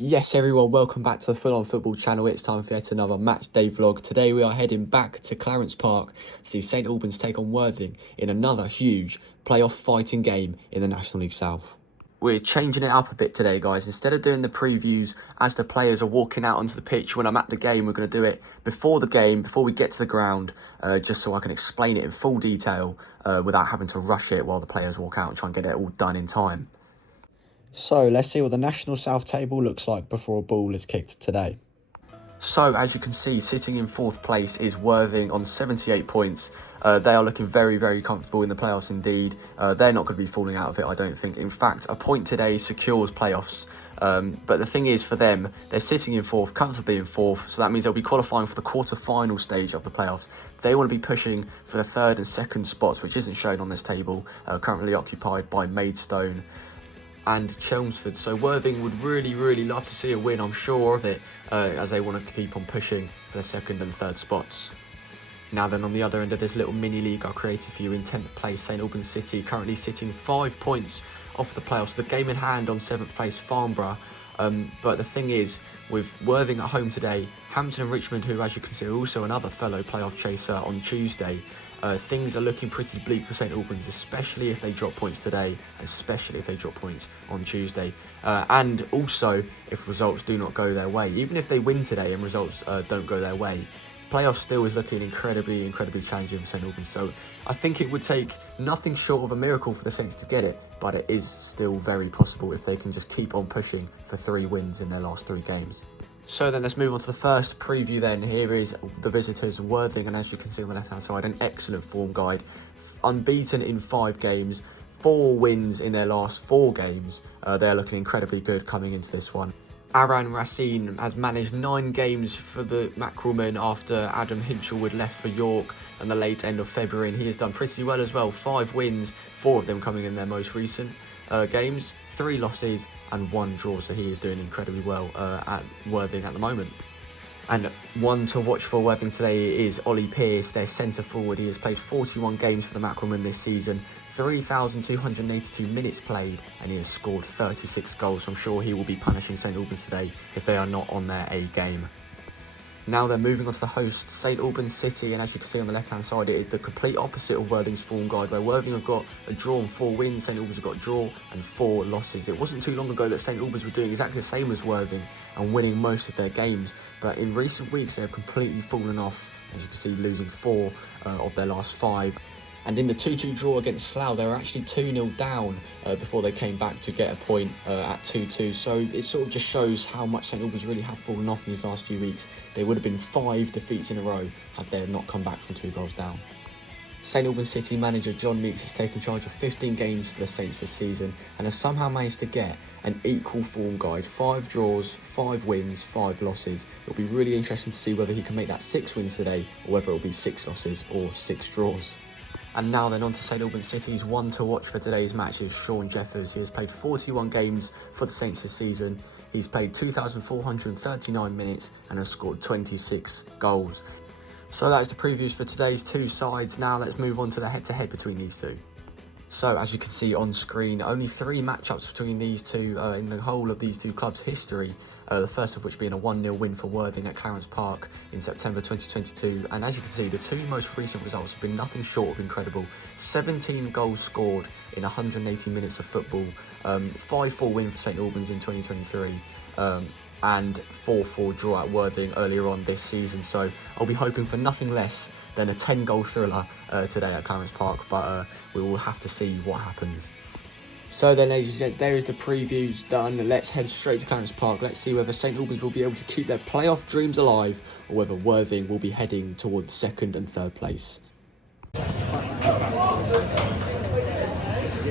Yes, everyone, welcome back to the Full On Football channel. It's time for yet another match day vlog. Today we are heading back to Clarence Park to see St Albans take on Worthing in another huge playoff fighting game in the National League South. We're changing it up a bit today, guys. Instead of doing the previews as the players are walking out onto the pitch when I'm at the game, we're going to do it before the game, before we get to the ground, just so I can explain it in full detail without having to rush it while the players walk out and try and get it all done in time. So let's see what the National South table looks like before a ball is kicked today. So as you can see, sitting in fourth place is Worthing on 78 points. They are looking very, very comfortable in the playoffs indeed. They're not going to be falling out of it, I don't think. In fact, a point today secures playoffs. But the thing is, for them, they're sitting in fourth, comfortably in fourth, so that means they'll be qualifying for the quarter-final stage of the playoffs. They want to be pushing for the third and second spots, which isn't shown on this table, currently occupied by Maidstone and Chelmsford. So Worthing would really, really love to see a win, I'm sure of it, as they want to keep on pushing for the second and third spots. Now then, on the other end of this little mini league I created for you, in 10th place, St Albans City, currently sitting 5 points off the playoffs. The game in hand on 7th place, Farnborough. But the thing is, with Worthing at home today, Hampton and Richmond, who as you can see are also another fellow playoff chaser on Tuesday, things are looking pretty bleak for St Albans, especially if they drop points today, especially if they drop points on Tuesday. And also, if results do not go their way. Even if they win today and results don't go their way, playoff still is looking incredibly challenging for St Albans. So I think it would take nothing short of a miracle for the Saints to get it, but it is still very possible if they can just keep on pushing for 3 wins in their last 3 games. So then let's move on to the first preview then. Here is the visitors, Worthing, and as you can see on the left hand side, an excellent form guide. Unbeaten in 5 games, 4 wins in their last 4 games. They're looking incredibly good coming into this one. Aran Racine has managed 9 games for the Mackerelmen after Adam Hinchelwood left for York and the late end of February, and he has done pretty well as well. 5 wins, 4 of them coming in their most recent games, 3 losses and 1 draw, so he is doing incredibly well at Worthing at the moment. And one to watch for Worthing today is Ollie Pearce, their centre forward. He has played 41 games for the Mackerelmen this season, 3,282 minutes played, and he has scored 36 goals. So I'm sure he will be punishing St Albans today if they are not on their A game. Now they're moving on to the host, St Albans City, and as you can see on the left-hand side, it is the complete opposite of Worthing's form guide, where Worthing have got a draw and 4 wins, St Albans have got a draw and 4 losses. It wasn't too long ago that St Albans were doing exactly the same as Worthing and winning most of their games, but in recent weeks they have completely fallen off, as you can see, losing 4 of their last 5. And in the 2-2 draw against Slough, they were actually 2-0 down before they came back to get a point at 2-2. So it sort of just shows how much St Albans really have fallen off in these last few weeks. They would have been 5 defeats in a row had they not come back from 2 goals down. St Albans City manager John Meeks has taken charge of 15 games for the Saints this season and has somehow managed to get an equal form guide, 5 draws, 5 wins, 5 losses. It'll be really interesting to see whether he can make that 6 wins today or whether it'll be 6 losses or 6 draws. And now then on to St Albans City's one to watch for today's match is Sean Jeffers. He has played 41 games for the Saints this season. He's played 2,439 minutes and has scored 26 goals. So that is the previews for today's 2 sides. Now let's move on to the head-to-head between these 2. So as you can see on screen, only 3 matchups between these 2 in the whole of these 2 clubs' history. The first of which being a 1-0 win for Worthing at Clarence Park in September 2022. And as you can see, the 2 most recent results have been nothing short of incredible. 17 goals scored in 180 minutes of football, 5-4 win for St Albans in 2023, and 4-4 draw at Worthing earlier on this season. So I'll be hoping for nothing less than a 10-goal thriller today at Clarence Park, but we will have to see what happens. So then, ladies and gents, there is the previews done. Let's head straight to Clarence Park. Let's see whether St Albans will be able to keep their playoff dreams alive or whether Worthing will be heading towards 2nd and 3rd place.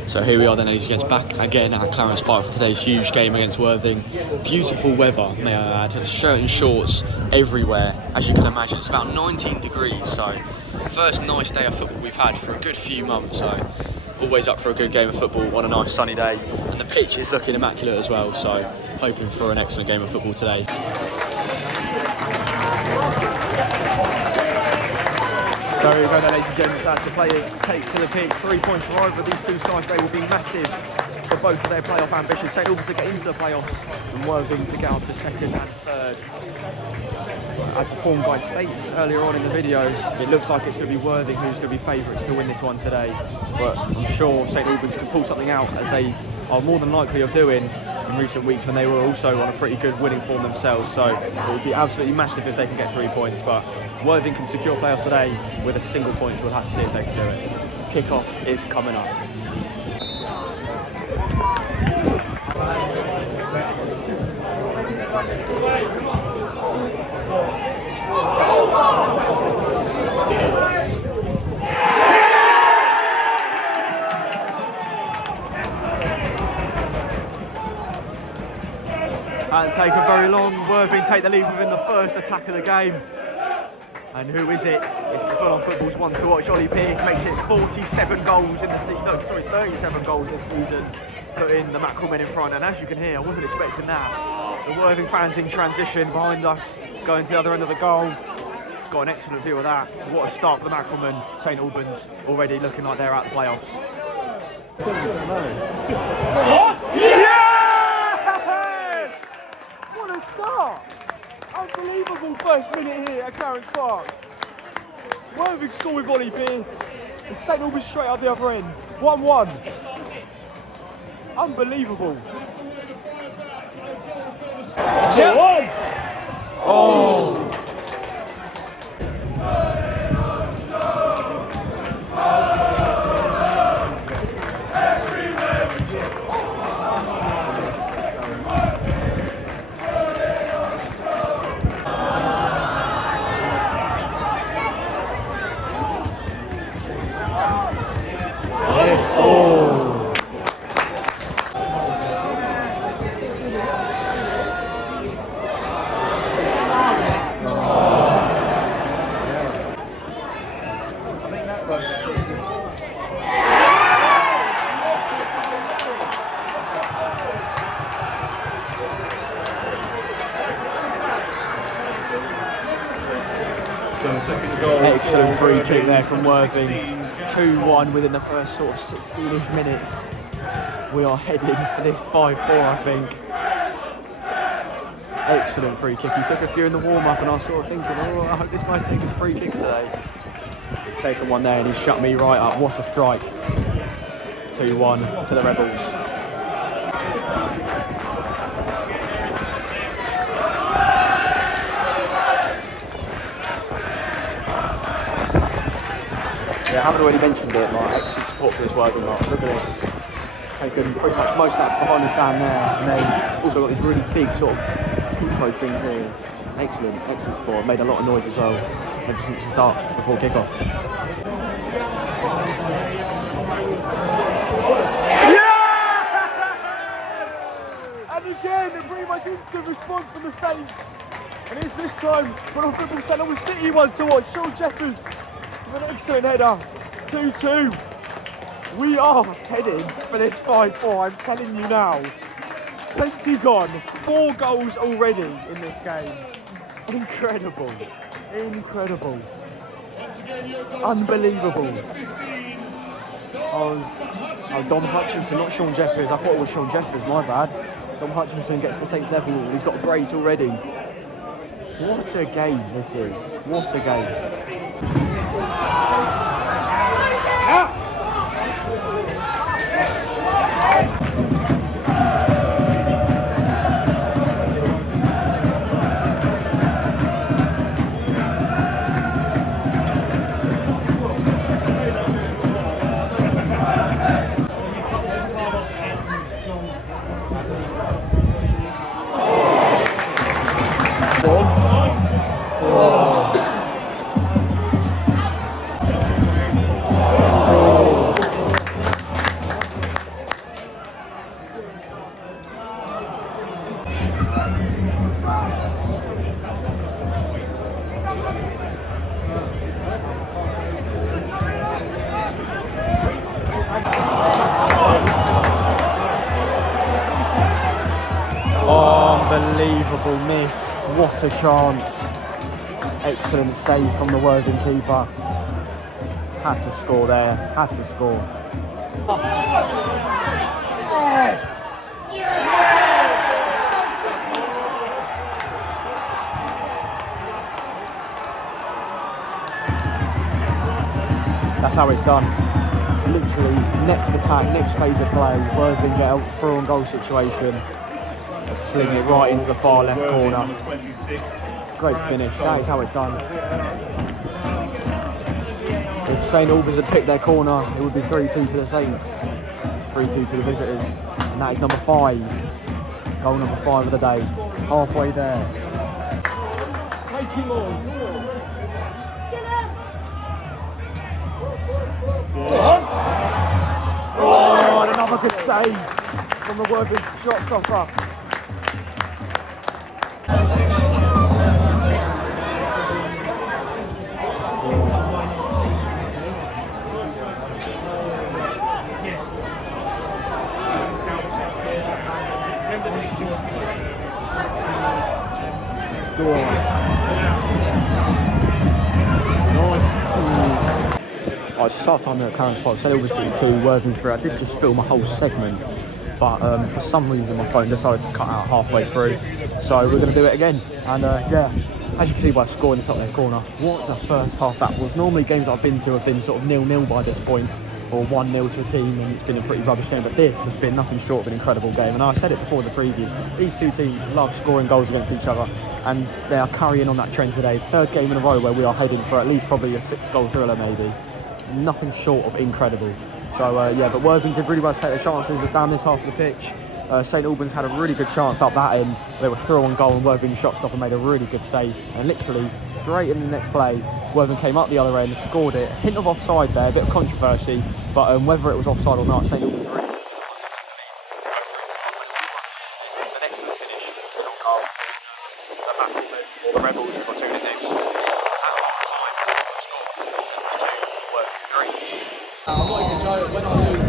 So here we are then, ladies and gents, back again at Clarence Park for today's huge game against Worthing. Beautiful weather, may I add. Shirt and shorts everywhere. As you can imagine, it's about 19 degrees. So first nice day of football we've had for a good few months. So always up for a good game of football on a nice sunny day. And the pitch is looking immaculate as well. So hoping for an excellent game of football today. So here we go then, ladies and gents, as the players take to the pitch. 3 points for either of these 2 sides, they will be massive for for both of their playoff ambitions. St Albans to get into the playoffs and Worthing to get up to second and third. As the form guide states earlier on in the video, it looks like it's going to be Worthing who's going to be favourites to win this one today. But I'm sure St Albans can pull something out, as they are more than likely of doing in recent weeks when they were also on a pretty good winning form themselves. So it would be absolutely massive if they can get 3 points. But Worthing can secure playoffs today with a single point, so we'll have to see if they can do it. Kickoff is coming up. Hasn't taken very long. Worthing take the lead within the first attack of the game. And who is it? It's Full-On Football's one to watch. Ollie Pearce makes it 47 goals in the season. No, sorry, 37 goals this season, putting the Mackerel men in front. And as you can hear, I wasn't expecting that. The Worthing fans in transition behind us, going to the other end of the goal. Got an excellent view of that. What a start for the Mackerel men. St Albans already looking like they're out the playoffs. Yes! What a start! Unbelievable first minute here at Clarence Park. Worthing score with Ollie Pearce. And St Albans straight up the other end. 1-1. Unbelievable. Oh! Excellent free kick there from Worthing. 2-1 within the first sort of 16-ish minutes. We are heading for this 5-4, I think. Excellent free kick. He took a few in the warm-up and I was sort of thinking, oh, I hope this guy's taking free kicks today. He's taken one there and he's shut me right up. What a strike. 2-1 to the Rebels. I haven't already mentioned it, like excellent support for this Worthing lot. Look at this. Taken pretty much most of that behind the stand there, and then also got these really big sort of tifo things here. Excellent support. Made a lot of noise as well ever since the start before kickoff. Yeah! And again, a pretty much instant response from the Saints. And it's this time Full-On Football St Albans City one to watch. Sean Jeffers with an excellent header. 2-2. We are heading for this 5-4, I'm telling you now. 20 gone, 4 goals already in this game. Incredible. Unbelievable. Oh, Dom Hutchinson, not Sean Jeffers. I thought it was Sean Jeffers, my bad. Dom Hutchinson gets the Saints level. He's got a brace already. What a game this is. What a game. Unbelievable miss, what a chance. Excellent save from the Worthing keeper. Had to score there, had to score. That's how it's done. Literally, next attack, next phase of play, Worthing get out through on goal situation. Sling it right into the far left corner. Great finish, that is how it's done. If St Albans had picked their corner, it would be 3-2 to the Saints, 3-2 to the visitors. And that is number 5. Goal number 5 of the day. Halfway there. Take him on. Oh, and another good save from the Worthing shot stopper. I start time at Clarence Park, so obviously 2, Worthing 3. I did just film a whole segment, but for some reason my phone decided to cut out halfway through. So we're going to do it again. And yeah, as you can see by scoring the top left corner, what a first half that was. Normally games that I've been to have been sort of 0-0 by this point, or 1-0 to a team, and it's been a pretty rubbish game. But this has been nothing short of an incredible game. And I said it before the preview, these two teams love scoring goals against each other, and they are carrying on that trend today. 3rd game in a row where we are heading for at least probably a 6-goal thriller maybe. Nothing short of incredible. So yeah, but Worthing did really well to take their chances down this half of the pitch. St Albans had a really good chance up that end. They were through on goal, and Worthing shot stopper made a really good save. And literally straight in the next play, Worthing came up the other end, scored it. Hint of offside there, a bit of controversy, but whether it was offside or not, St Albans really. An excellent finish on goal. The Battlemen, or the Rebels, have got 2 nicknames. I'm not even joking when I lose.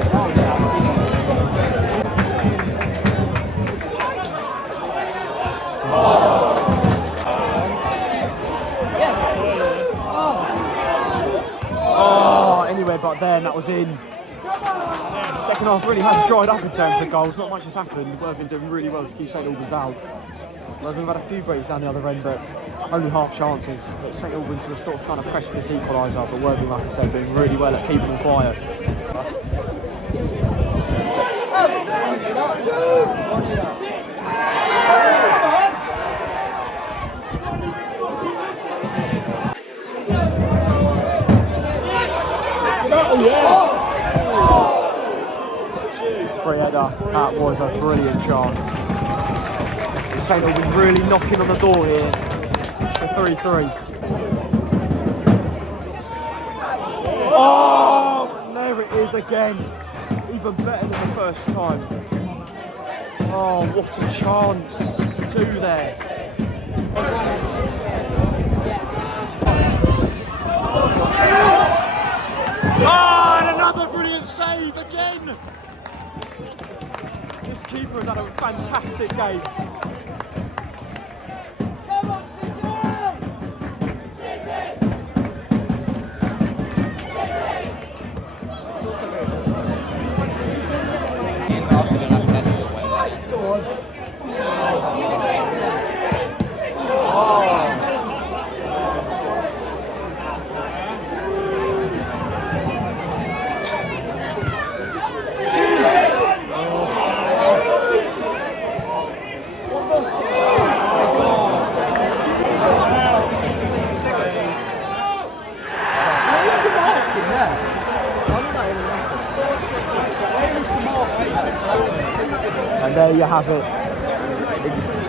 Oh, anyway, but then that was in. Second half really has dried up in terms of goals. Not much has happened. Worthing doing really well to keep St Albans out. Worthing have had a few breaks down the other end, but only half chances. But St Albans were sort of trying to press for this equaliser, but Worthing, like I said, doing really well at keeping them quiet. Free header, that was a brilliant chance. St Albans really knocking on the door here for 3-3. Oh, there it is again. Even better than the first time. Oh, what a chance. 2 there. Oh, and another brilliant save again. This keeper has had a fantastic game. And there you have it.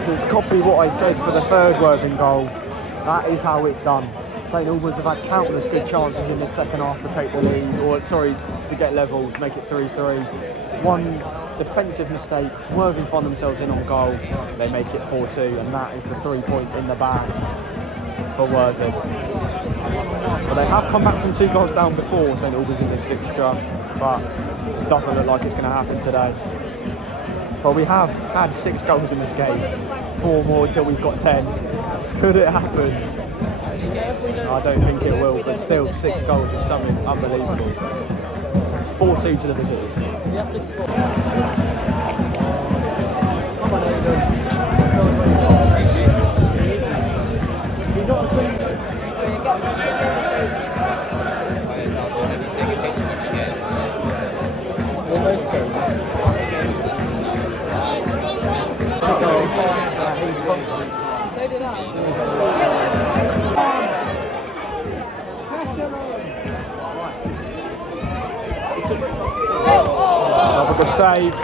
To copy what I said for the 3rd Worthing goal, that is how it's done. St Albans have had countless good chances in this second half to take the lead, or sorry, to get level, to make it 3-3. One defensive mistake, Worthing find themselves in on goal, they make it 4-2, and that is the 3 points in the bag for Worthing. But they have come back from 2 goals down before, St Albans, in this fixture, but it doesn't look like it's going to happen today. Well, we have had 6 goals in this game, 4 more until we've got 10. Could it happen? I don't think it will, but still 6 goals is something unbelievable. It's 4-2 to the visitors. Another good save.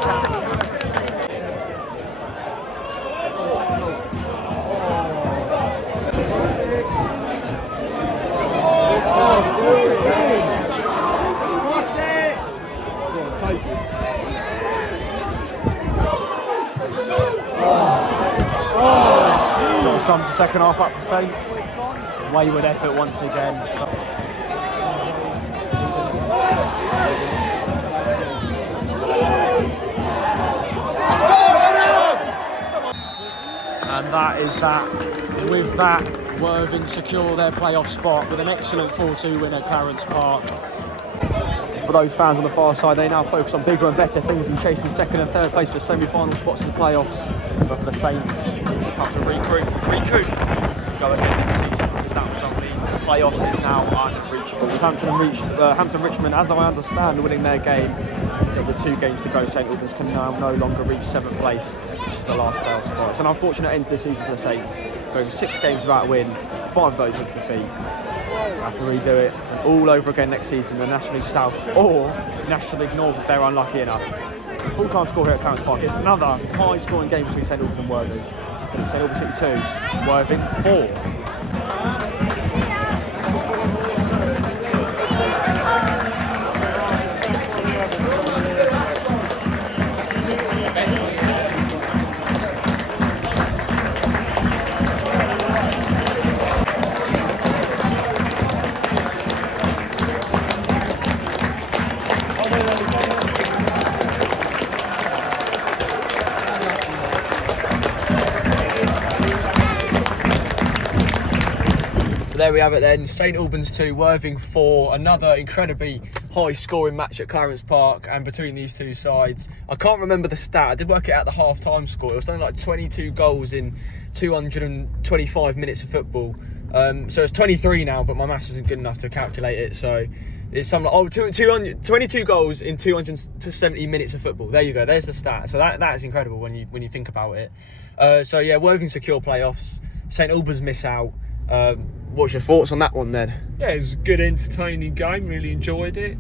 Sums the second half up for Saints. Wayward effort once again. And that is that. With that, Worthing secure their playoff spot with an excellent 4-2 win at Clarence Park. For those fans on the far side, they now focus on bigger and better things and chasing second and third place for semi-final spots in the playoffs. But for the Saints, it's time to recoup, go ahead and see because that was only the playoffs is now unreachable. Hampton Richmond, as I understand, winning their game. So with 2 games to go, St Albans can now no longer reach 7th place, which is the last playoff spot. It's an unfortunate end to the season for the Saints. Going 6 games without a win, 5 of those with defeat. Have to redo it and all over again next season in the National League South or National League North if they're unlucky enough. The full-time score here at Clarence Park is another high-scoring game between St Albans and Worthing. St Albans City 2, Worthing 4. So there we have it then, St Albans 2, Worthing 4, another incredibly high scoring match at Clarence Park, and between these two sides, I can't remember the stat, I did work it out the half-time score, it was something like 22 goals in 225 minutes of football, so it's 23 now, but my maths isn't good enough to calculate it, so it's something like 22 goals in 270 minutes of football. There you go, there's the stat, so that is incredible when you think about it. So yeah, Worthing secure playoffs, St Albans miss out. What's your thoughts on that one then? Yeah, it was a good, entertaining game. Really enjoyed it.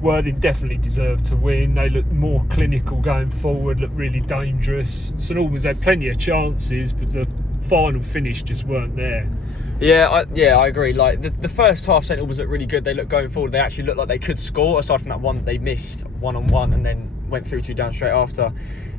Worthing definitely deserved to win. They looked more clinical going forward, looked really dangerous. St Albans had plenty of chances, but the final finish just weren't there. Yeah, I agree. Like the first half, St Albans looked really good. They looked going forward. They actually looked like they could score, aside from that one that they missed 1-on-1 and then went 3-2 down straight after.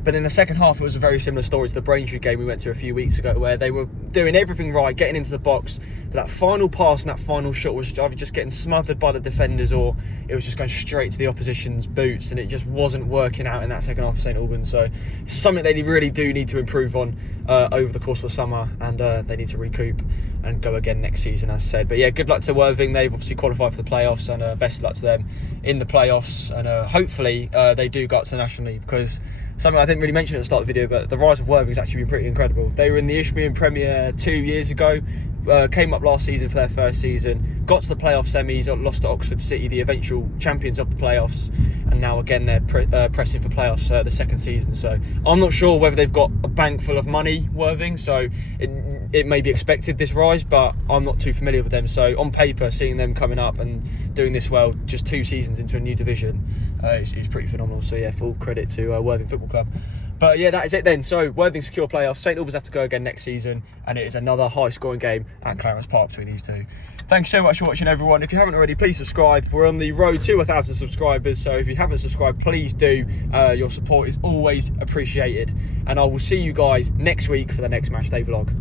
But in the second half, it was a very similar story to the Braintree game we went to a few weeks ago, where they were doing everything right, getting into the box. But that final pass and that final shot was either just getting smothered by the defenders or it was just going straight to the opposition's boots, and it just wasn't working out in that second half for St Albans. So it's something they really do need to improve on over the course of the summer, and they need to recoup and go again next season, as said. But yeah, good luck to Worthing. They've obviously qualified for the playoffs, and best luck to them in the playoffs. And hopefully they do go up to the National League, because something I didn't really mention at the start of the video, but the rise of Worthing has actually been pretty incredible. They were in the Isthmian Premier 2 years ago, came up last season for their first season, got to the playoff semis, lost to Oxford City, the eventual champions of the playoffs, and now again they're pressing for playoffs the second season. So I'm not sure whether they've got a bank full of money, Worthing, so it may be expected, this rise, but I'm not too familiar with them. So on paper, seeing them coming up and doing this well just 2 seasons into a new division is pretty phenomenal. So yeah, full credit to Worthing Football Club. But yeah, that is it then. So Worthing secure playoffs. St Albans have to go again next season, and it is another high-scoring game at Clarence Park between these two. Thanks so much for watching, everyone. If you haven't already, please subscribe. We're on the road to 1,000 subscribers, so if you haven't subscribed, please do. Your support is always appreciated, and I will see you guys next week for the next match day vlog.